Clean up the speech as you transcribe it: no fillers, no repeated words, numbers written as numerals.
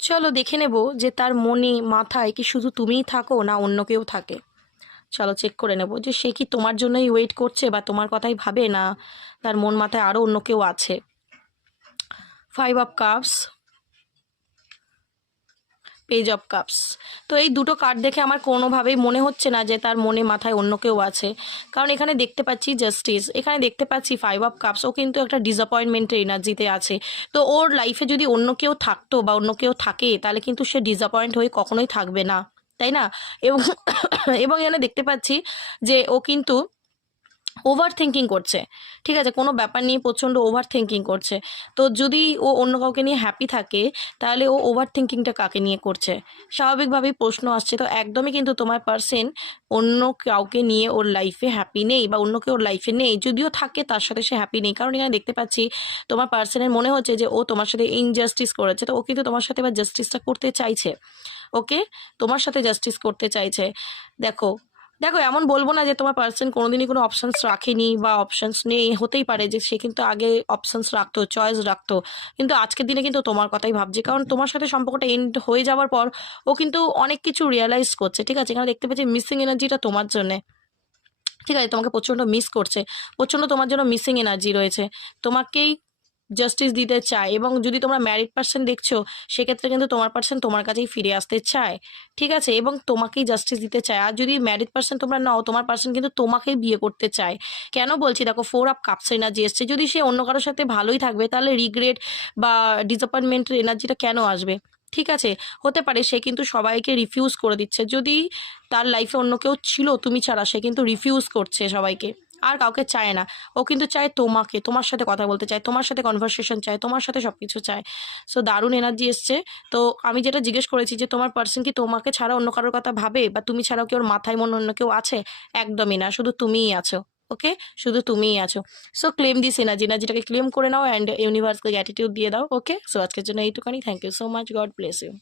চলো দেখে নেব যে তার মনে মাথায় কি শুধু তুমিই থাকো না অন্য কেউ থাকে। চলো চেক করে নেব যে সে কি তোমার জন্যই ওয়েট করছে বা তোমার কথাই ভাবে, না তার মন মাথায় আরও অন্য কেউ আছে। 5 of cups, page of cups. তো এই দুটো কার্ড দেখে আমার কোনোভাবেই মনে হচ্ছে না যে তার মনে মাথায় অন্য কেউ আছে, কারণ এখানে দেখতে পাচ্ছি জাস্টিস, এখানে দেখতে পাচ্ছি 5 অফ কাপস। ও কিন্তু একটা ডিসঅ্যাপয়েন্টমেন্টের এনার্জিতে আছে। তো ওর লাইফে যদি অন্য কেউ থাকতো বা অন্য কেউ থাকে তাহলে কিন্তু সে ডিসঅ্যাপয়েন্ট হয়ে কখনোই থাকবে না, তাই না? এবং এবং এখানে দেখতে পাচ্ছি যে ও কিন্তু ওভার থিঙ্কিং করছে। ঠিক আছে, কোনো ব্যাপার নিয়ে প্রচণ্ড ওভার থিঙ্কিং করছে। তো যদি ও অন্য কাউকে নিয়ে হ্যাপি থাকে তাহলে ও ওভার থিঙ্কিংটা কাকে নিয়ে করছে? স্বাভাবিকভাবেই প্রশ্ন আসছে। তো একদমই কিন্তু তোমার পার্সন অন্য কাউকে নিয়ে ওর লাইফে হ্যাপি নেই, বা অন্য কেউ ওর লাইফে নেই, যদিও থাকে তার সাথে সে হ্যাপি নেই। কারণ এখানে দেখতে পাচ্ছি তোমার পার্সনের মনে হচ্ছে যে ও তোমার সাথে ইনজাস্টিস করেছে, তো ও কিন্তু তোমার সাথে এবার জাস্টিসটা করতে চাইছে। ওকে, তোমার সাথে জাস্টিস করতে চাইছে। দেখো দেখো, এমন বলবো না যে তোমার পার্সন কোনোদিনই কোনো অপশনস রাখেনি বা অপশনস নেই, হতেই পারে যে সে কিন্তু আগে অপশনস রাখতো, চয়েস রাখতো, কিন্তু আজকের দিনে কিন্তু তোমার কথাই ভাবছে। কারণ তোমার সাথে সম্পর্কটা এন্ড হয়ে যাওয়ার পর ও কিন্তু অনেক কিছু রিয়েলাইজ করছে। ঠিক আছে, এখানে দেখতে পাচ্ছি মিসিং এনার্জিটা তোমার জন্যে। ঠিক আছে, তোমাকে প্রচণ্ড মিস করছে, প্রচণ্ড তোমার জন্য মিসিং এনার্জি রয়েছে, তোমাকেই জাস্টিস দিতে চায়। এবং যদি তোমরা ম্যারিড পার্সন দেখছো সেক্ষেত্রে কিন্তু তোমার পার্সন তোমার কাছেই ফিরে আসতে চায়। ঠিক আছে, এবং তোমাকেই জাস্টিস দিতে চায়। আর যদি ম্যারিড পার্সন তোমরা নাও, তোমার পার্সন কিন্তু তোমাকেই বিয়ে করতে চায়। কেন বলছি, দেখো 4 অফ কাপস এনার্জি এসছে। যদি সে অন্য কারোর সাথে ভালোই থাকবে তাহলে রিগ্রেট বা ডিসঅ্যাপয়েন্টমেন্টের এনার্জিটা কেন আসবে? ঠিক আছে, হতে পারে সে কিন্তু সবাইকে রিফিউজ করে দিচ্ছে। যদি তার লাইফে অন্য কেউ ছিল তুমি ছাড়া, সে কিন্তু রিফিউজ করছে সবাইকে, আর কাউকে চায় না। ও কিন্তু চায় তোমাকে, তোমার সাথে কথা বলতে চায়, তোমার সাথে কনভারসেশন চায়, তোমার সাথে সব কিছু চায়। সো দারুণ এনার্জি এসছে। তো আমি যেটা জিজ্ঞেস করেছি যে তোমার পার্সন কি তোমাকে ছাড়া অন্য কারোর কথা ভাবে, বা তুমি ছাড়াও কি ওর মাথায় মনে অন্য কেউ আছে? একদমই না, শুধু তুমিই আছো। ওকে, শুধু তুমিই আছো। সো ক্লেম দিস এনার্জি, এনার্জিটাকে ক্লেম করে নাও অ্যান্ড ইউনিভার্সকে গ্র্যাটিটিউড দিয়ে দাও। ওকে, সো আজকের জন্য এইটুখানি। Thank you so much, God bless you.